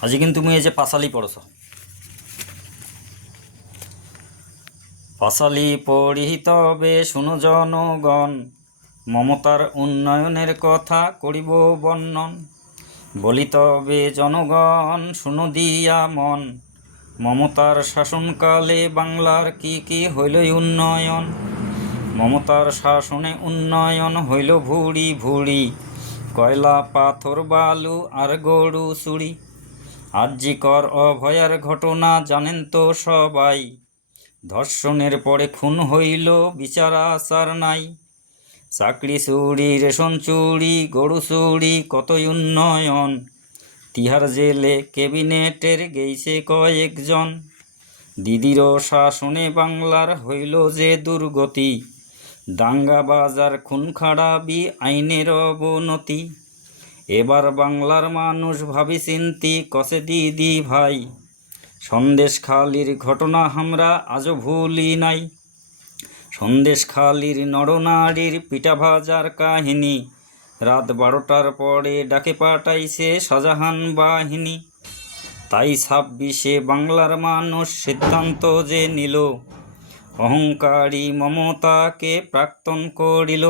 আজি কিন্তু তুমি এই যে পাঁচালি পড়ছ, পাঁচালি পড়ি তবে শুনো জনগণ, মমতার উন্নয়নের কথা করিব বর্ণন। বলি তবে জনগণ শুনো দিয়া মন, মমতার শাসনকালে বাংলার কি কি হইল উন্নয়ন। মমতার শাসনে উন্নয়ন হইল ভুড়ি ভুড়ি, কয়লা পাথর বালু আর গরু চুরি। আরজিকর অভয়ার ঘটনা জানেন তো সবাই, ধর্ষণের পরে খুন হইল বিচার আচার নাই। চাকরি চুরি, রেশন চুরি, গরু চুরি, কতই উন্নয়ন, তিহার জেলে ক্যাবিনেটের গেইছে কয়েকজন। দিদির শাসনে বাংলার হইল যে দুর্গতি, দাঙ্গা বাজার খুন খারাপি আইনের অবনতি। এবার বাংলার মানুষ ভাবি চিন্তি কষে দিদি ভাই, সন্দেশখালির ঘটনা আমরা আজও ভুলি নাই। সন্দেশখালির নরনারীর পিঠা ভাজার কাহিনী, রাত 12টার পরে ডাকে পাঠাইছে শাহজাহান বাহিনী। তাই 26-এ বাংলার মানুষ সিদ্ধান্ত যে নিল, অহংকারী মমতাকে প্রাক্তন করিল।